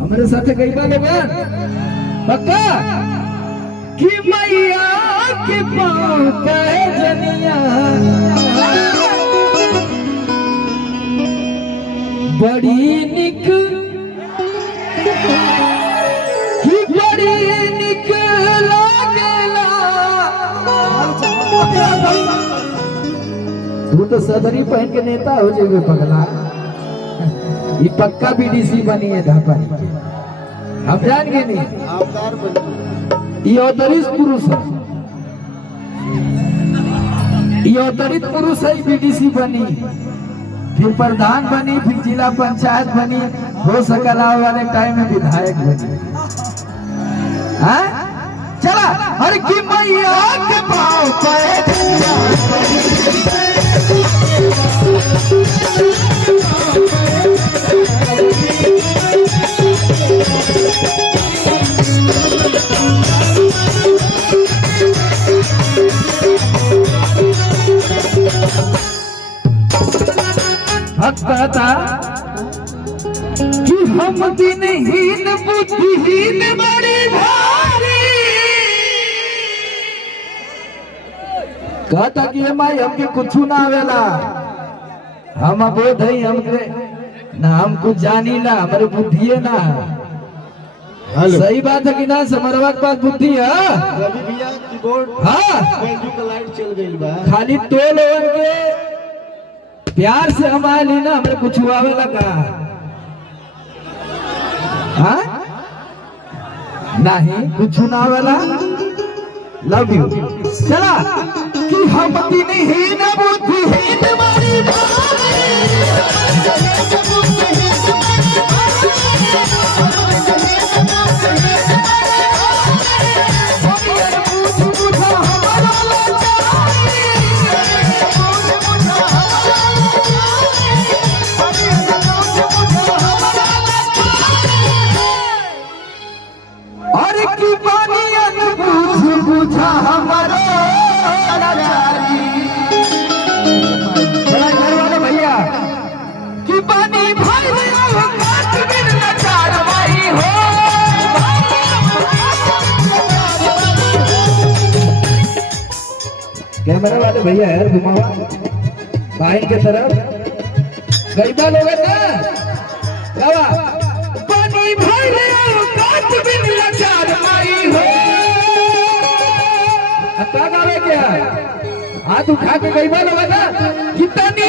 हमारे साथ कई बार लोग पक्का कि मैया के पाँव पे जनिया बड़ी निक कि बड़ी निक लागेला। तू तो सदरी पहन के नेता हो जाए पगला। ये पक्का बीडीसी बनी है धापानी के, हम जान गए नहीं। ये अवतरित पुरुष है, ये अवतरित पुरुष है। बीडीसी बनी, फिर प्रधान बनी, फिर जिला पंचायत बनी, हो सकला वाले टाइम में विधायक बनी। हाँ चला हर की मैया के पाँव पे भक्ता कि हम दिनहीन बुद्धिहीन बड़ी भारी। कहता कि माई हमके कुछ ना आवेला, हम अबोध है, हमके ना हम कुछ जानी ना, हमारे बुद्धि है ना। सही बात है कि ना? समरवा के पास बुद्धि है। हाँ चल गई बा, खाली तो लोगन के प्यार से हम आए ना, हमें कुछ हुआवे लगा। हाँ नहीं कुछ ना वाला। Love you. चला कि हम दिनहीन बुद्धिहीन बड़ी भारी। भैया कि पानी भाई हो कैमरा वाले भैया यार घुमावा बाइन के तरफ। कई बार लोग पानी भाई हो क्या गावे क्या हाथ उठा के कई बार लगा था कितनी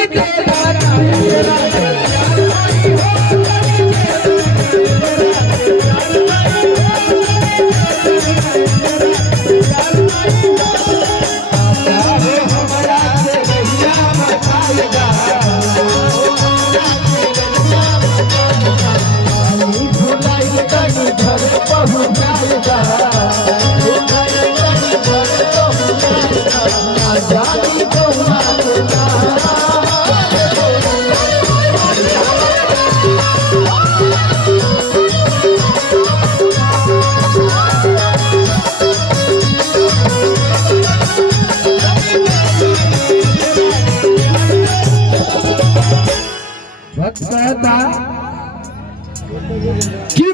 भक्ता कि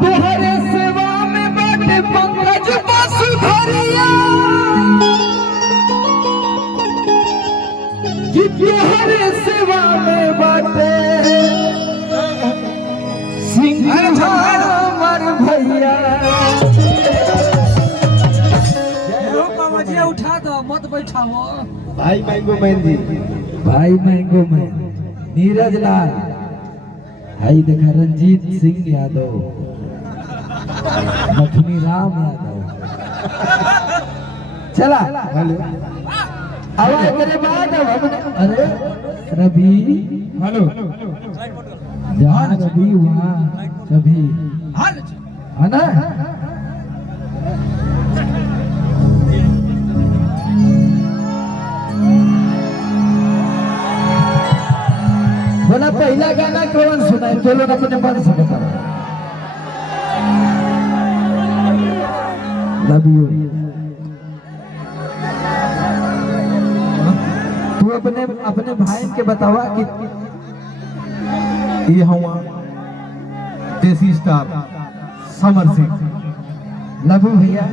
तुम्हारे सेवा में बैठे पंकज वसुधरिया कि तुम्हारे सेवा में बैठे सिंह हमार भैया। उठा दो मत बैठाओ। भाई मैंगो मैन जी, भाई मैंगो मैन नीरज लाल, भाई देखा रंजीत सिंह यादव, लक्ष्मी राम यादव। चला अब के बाद अब हमने अरे रवि हेलो जहाँ रवि वहाँ कभी है ना? बोला पहला गाना कौन सुना है? चलो ना अपने मन से बताओ। Love you. तू अपने अपने भाई के बतावा कि ये हुआ देसी star Samar Singh. Love you भैया।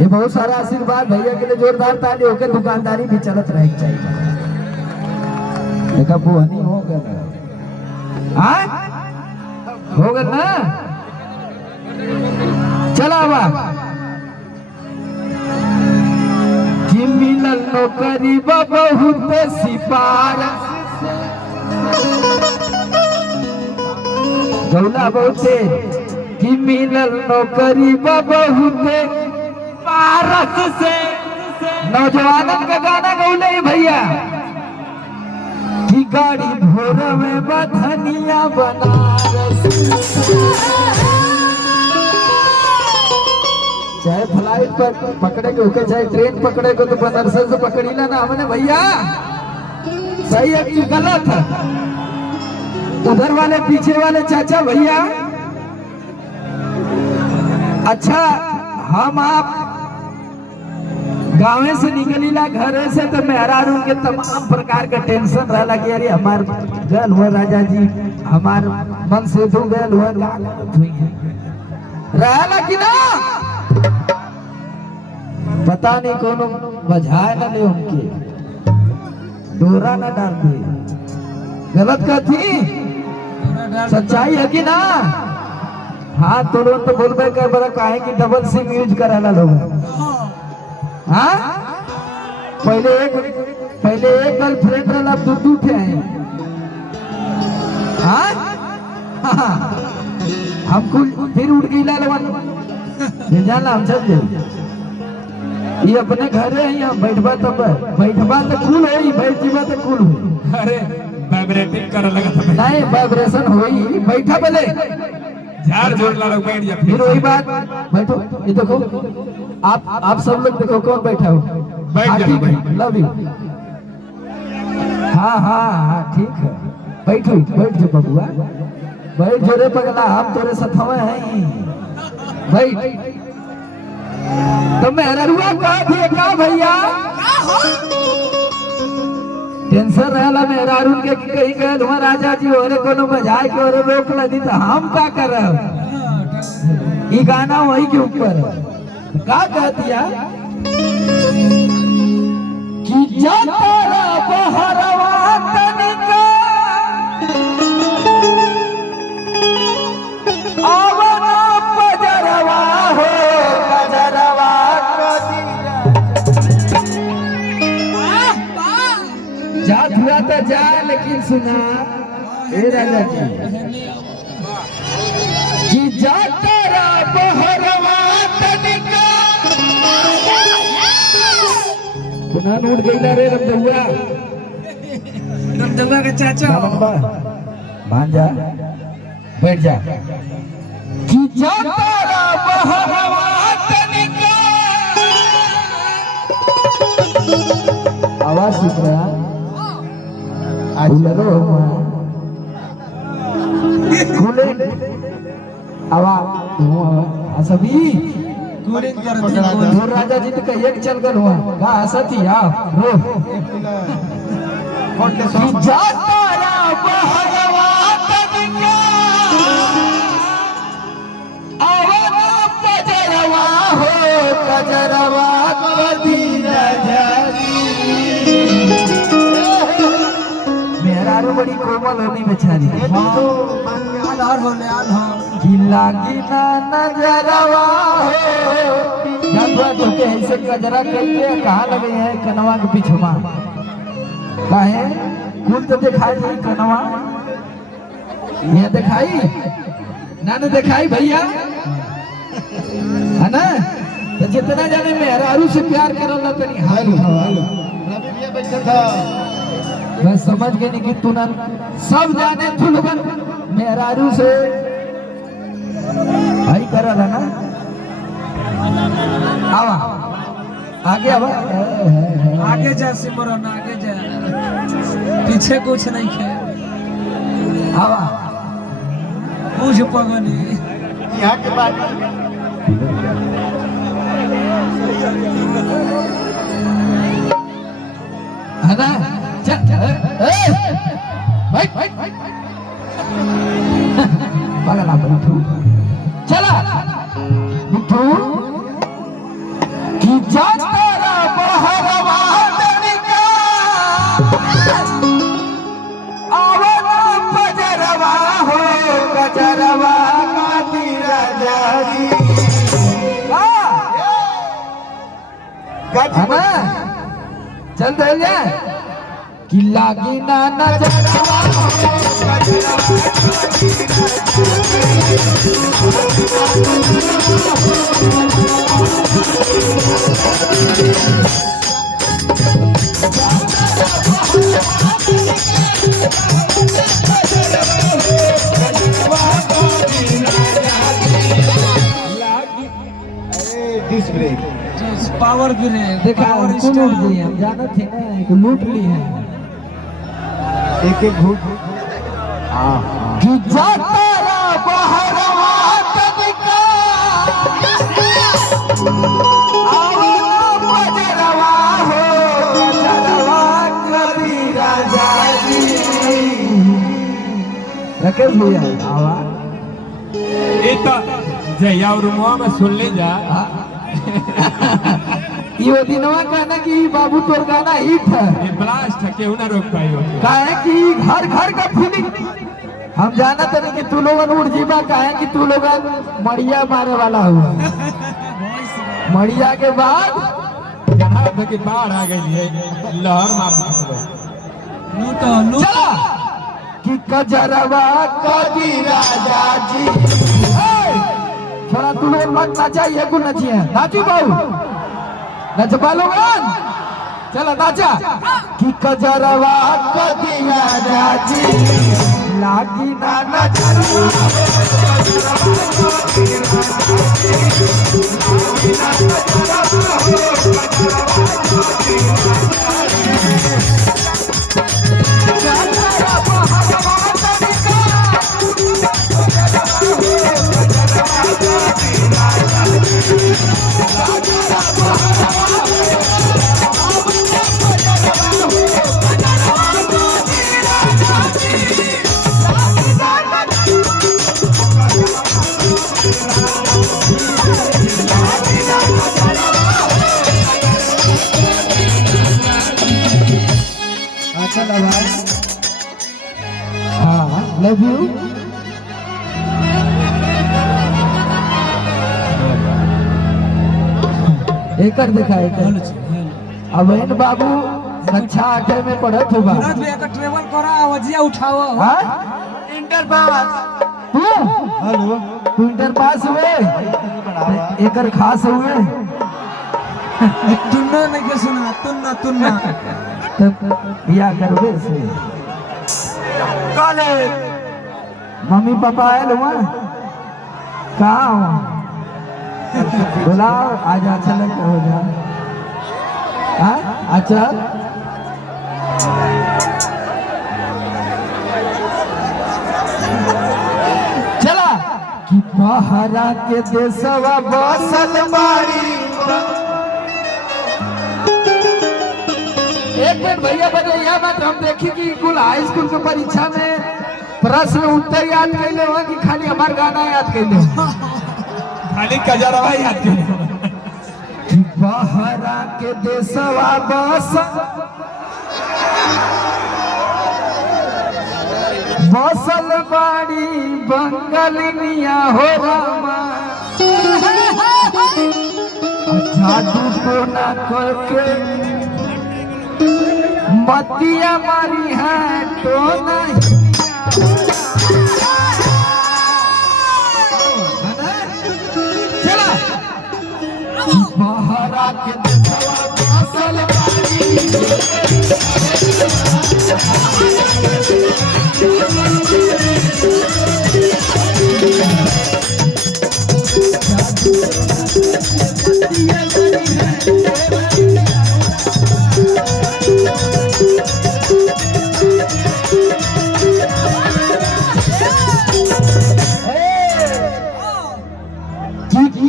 ये बहुत सारा आशीर्वाद भैया के लिए, जोरदार ताली होकर दुकानदारी भी चलत रहे चाहिए। देखा बुहनी हो गया, हाँ हो गया ना? चला बा कि मिलल नौकरी बहुत सिफारिश गौला बहुते कि मिलल नौकरी बहुत पारस से। नौजवानन का गाना गौले भैया कि गाड़ी भोर में बधनिया बनारस। चाहे फ्लाइट पर पकड़े के होके चाहे ट्रेन पकड़े को, तो बनारस से पकड़ी ना हमने भैया। सही है कि गलत है? उधर वाले पीछे वाले चाचा भैया, अच्छा हम आप गाँव से निकलीला घर से तो मेहरारू के तमाम प्रकार का टेंशन रहला कि अरे हमार गल हुआ राजा जी, हमार मन से धो गल हुआ रहला कि ना? पता नहीं कोनो बजाए ना ले उनके डोरा ना डाल दे। गलत का थी, सच्चाई है कि ना? हाँ तुरंत बोलबे कर बड़ा काहे कि डबल सिम यूज कराला लोग। हाँ पहले एक गर्लफ्रेंड रहला, अब दू थे हैं। हाँ हमको फिर उठ गई लवन जाना हम चल जाए। ये अपने घरे है, यहाँ बैठबा तो कूल है, बैठ जीवा तो कूल हो। अरे वाइब्रेटिंग कर लगा था। नहीं वाइब्रेशन होई, बैठा बोले झाड़ जोड़ ला लोग बैठ जा। फिर वही बात, बैठो। ये देखो आप सब लोग देखो कौन बैठा हो। बैठ हाँ, जा, ठीक है, बैठ। Love you. हाँ ठीक है, बैठो बैठ जो बबुआ, बैठ जो रे पगला, हम तोरे सथवा हैं। बैठ। तो मेहरुआ कहा थी का भैया टेंशन रहला मेहरारू के कि कहीं गए हुआ राजा जी ओरे कोनो बजाए के ओरे रोक लगी तो हम का करब? ई गाना वही के ऊपर का कहतिया कि जतरा बहरवा तनिका आवना पजरवा हो गजरवा जात हुआ तो जा, लेकिन सुना ए राजा जी कि जातरा बहरवा तनिका पुनः उठ गईला रे रमदुआ। रमदुआ का चाचा भांजा बैठ जा कि जातरा बहरवा तनिका। आवाज सुन रहा खुले आवाज सभी कूलिंग कर राजा जी तो कहिए चल गल हुआ का हंसती आप रो जातारा बहरवा तनिका आवना पजरवा हो कजरवा कदीरा जारी। मेहरारू बड़ी कोमल होनी बेचारी, गिला गिला नजरवा हो। तो ऐसे गजरा करके कहाँ लगे हैं कनवा के पिछवा काहे कुल तो दिखाई नहीं कनवा, ये दिखाई ना दिखाई भैया है ना? तो जितना जाने मेहरारू से प्यार करल तनी हाल मैं समझ गई नहीं कि तू सब जाने थुलबन मेहरारू से आगे अब आगे जा सिमरन आगे जा पीछे कुछ नहीं खे हवा बुझ पगनी यहाँ के बाद है ना चल बैठ पगला बैठू चला मिठू कि जा तेरा बहरवा तनिका आवना बजरवा हो गजरवा काती राजा जी है ना चल दे कि लागी ना नजरवा डिस्क ब्रेक पावर गिरे देखा पावर उनको लूट दिए हम जाना थे ना कि लूट ली है एक एक घूट कि जा तेरा बहरवा तनिका आवना बजरवा हो गजरवा कभी राजा जी राकेश भैया आवा ये तो जया रूमवा में सुन ले जा यो दिनवा कहना कि बाबू तोर गाना हिट है ये ब्लास्ट है केहू ना रोक पाई हो काहे कि घर घर का फीलिंग हम जाना तो नहीं कि तू लोगन उड़ जीवा काहे कि तू लोगन मड़िया मारे वाला हुआ मड़िया के बाद जहाँ की बाढ़ आ गई है लहर मार लूट लूट चला कि कजरवा कभी राजा जी थोड़ा तू लोग मत नाचा ये कुल नचिए नाचू बाबू नच पालोगन चला नाचा कि कजरवा कभी राजा जी लागी ना नजरवा चला भाई हाँ लव यू एकर देखा एकर अब इन बाबू कक्षा 8 में पढ़त होगा सूरज भी एक ट्रेवल करा वजिया उठाओ हाँ इंटर पास तू हेलो तू इंटर पास हुए एकर खास हुए तुन्ना नहीं के सुना तुन्ना तुन्ना तब बिया करबे से कॉलेज मम्मी पापा आयल हुआ कहाँ हुआ बुलाओ आज अच्छा लग हो जा हाँ अच्छा चला कि बहरा के देशवा बसल बाड़ी एक मिनट भैया बजैया मत हम देखी कि कुल हाई स्कूल के परीक्षा में प्रश्न उत्तर याद कैले हो कि खाली हमार गाना याद कैले हो खाली कजरवा याद कर कि बहरा के देशवा बसल बाड़ी बंगलिया हो रामा जादू टोना करके मतिया मारी है तो नहीं चला बहरा के देशवा बसल बाड़ी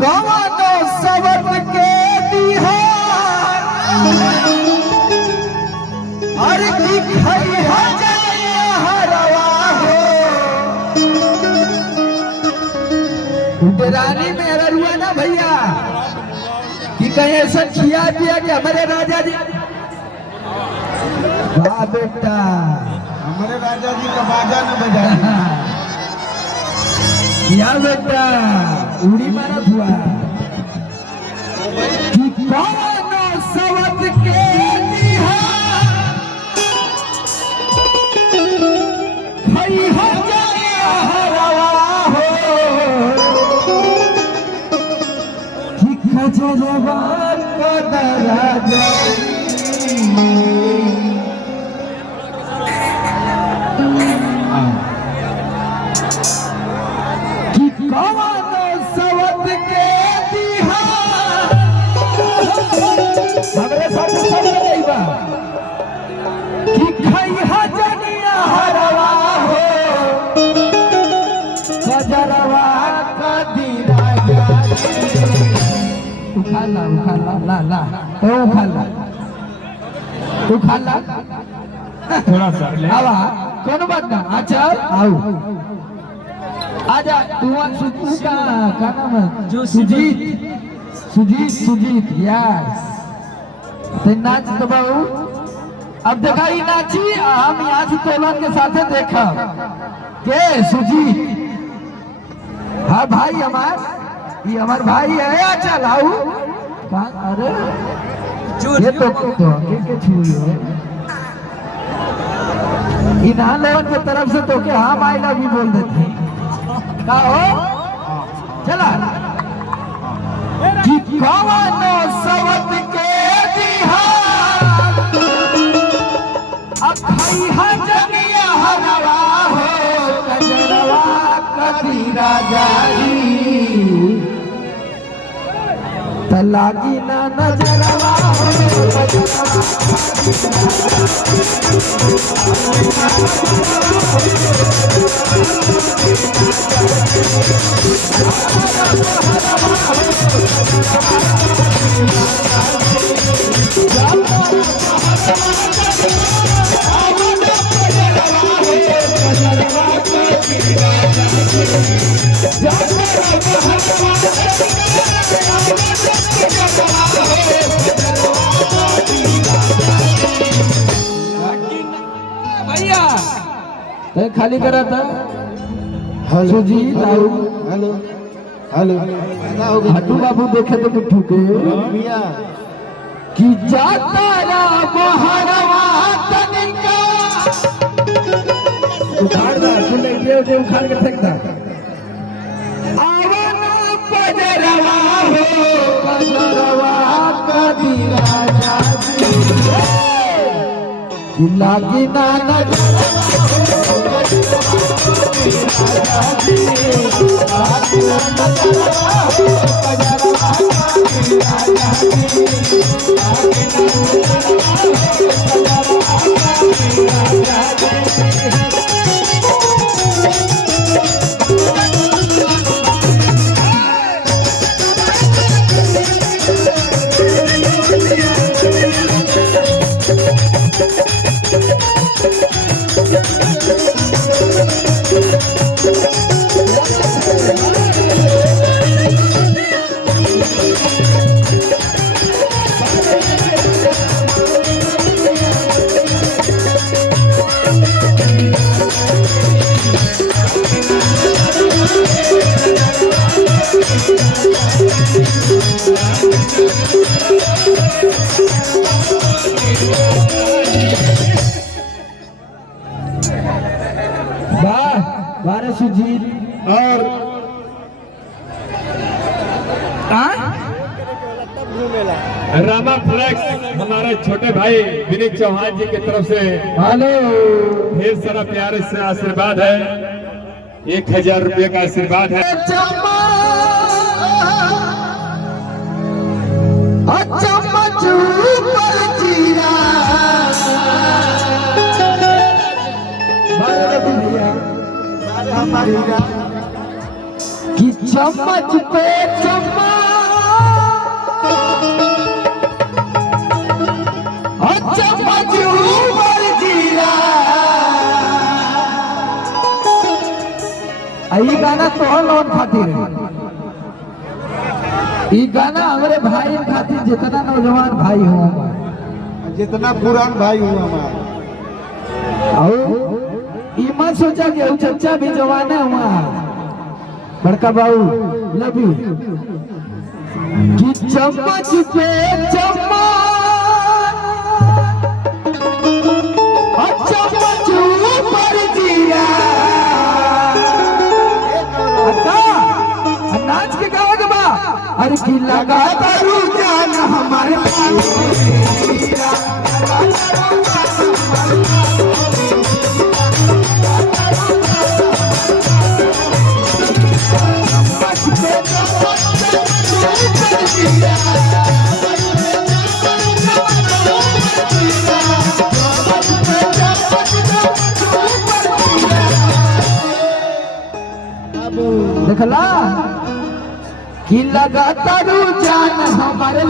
कवनो सबत के दिहार अरे की खैहा जाए हरवा हो रानी मेरा रुआ ना भैया कि कहीं ऐसा खिया पिया कि हमारे राजा जी वाह बेटा हमारे राजा जी का बाजा न बजा या बेटा उड़ी मारा हुआ कि कवनो सबत के दिहार खैहा जाए हरवा हो कि खजरवा कदरा जाए कि कवनो सबत के दिहार हमरे साथ सब नहीं बा कि खैहा जनिया हरवा हो गजरवा कदीरा उखाला ला ला ओ उखाला थोड़ा सा आवा कोनो बात ना अच्छा आओ आजा तू का नाम है जो सुजीत यस ते नाच तो बाबू अब देखा ही नाची हम यहाँ से तोलन के साथे देखा के सुजीत हाँ भाई ये हमार भाई है अच्छा लाऊ अरे ये तो के छुई है इन्हां लेवन के तरफ से तो के हम आई लव यू बोल देते हैं का हो चला कि कवनो सबत के दिहार अखैहा जनिया हरवा हो कजरवा कदीरा जाई तलागी ना नजरवा हो भैया तो खाली करा था सुजीत आओ हेलो हेलो हट्टू बाबू देखे तो कुछ ठुके भैया कि जाता रा बहरवा तनिका उखाड़ दा तू ले के उखाड़ के फेंक दा आवना पजरवा हो पजरवा कदीरा जाती कि लागी ना नजरवा हो कदीरा जाती लागी ना नजरवा हो पजरवा कदीरा जाती वाह सुजीत और रामा फ्लेक्स हमारे छोटे भाई विनीत चौहान जी की तरफ से हेलो ढेर सारा प्यार से आशीर्वाद है 1000 रुपये का आशीर्वाद है। कि चम्मच पे चम्मच और चम्मच ऊपर जीरा। ये गाना तो लोन खातिर है, ये गाना हमारे भाई खातिर, जितना नौजवान भाई हो, जितना पुरान भाई हुआ हमारा, और मत सोचा कि वो चच्चा भी जवान है हुआ बड़का बाबू लव यू कि चम्मच पे चम्मच और चम्मच ऊपर जीरा। नाच के गावा के बा अरे की लगा दारू जान हमारे देखला कि लगा तारू जान हमारे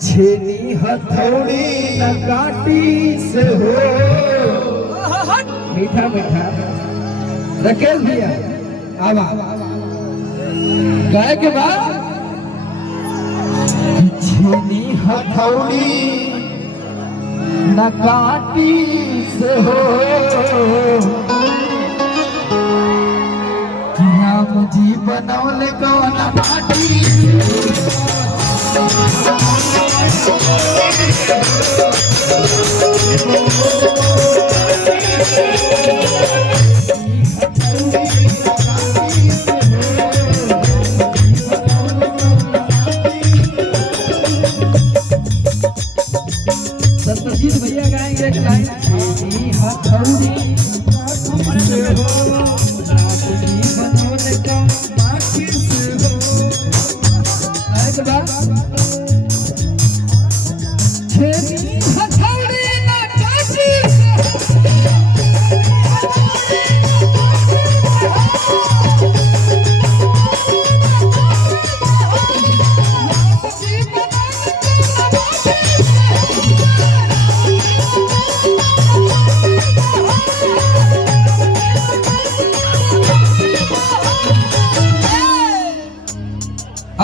छेनी हथौड़ी न काटी से हो। मीठा मीठा राकेश भैया आवा गाय के बाद छेनी हथौड़ी न काटी से हो कि हम जी बनौले कौन माटी सत्यजीत भैया गाएंगे एक लाइन हथौड़ी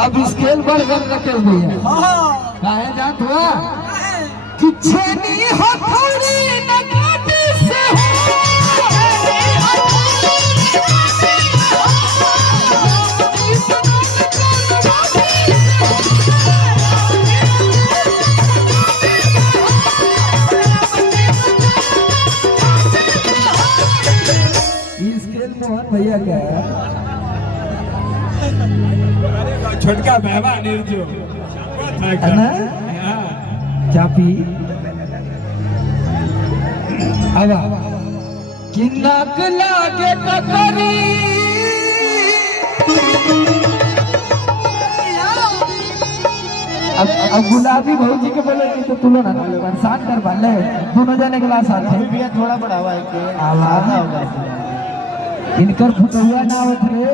अब स्केल बढ़ गल राकेश भैया काहे जात हुआ कि छेनी हथौड़ी न काटी से हो। स्केल मोहन भैया का छोटका बाबा निर्जो है ना चापी आवा कि नाक लागे ककरी अब गुलाबी भौजी के बोले तो तुलो ना परेशान कर वाले दोनों जने के साथ अभी भी थोड़ा बढ़ावा है के आवाज होगा इनकर फुटुआ ना होत रे।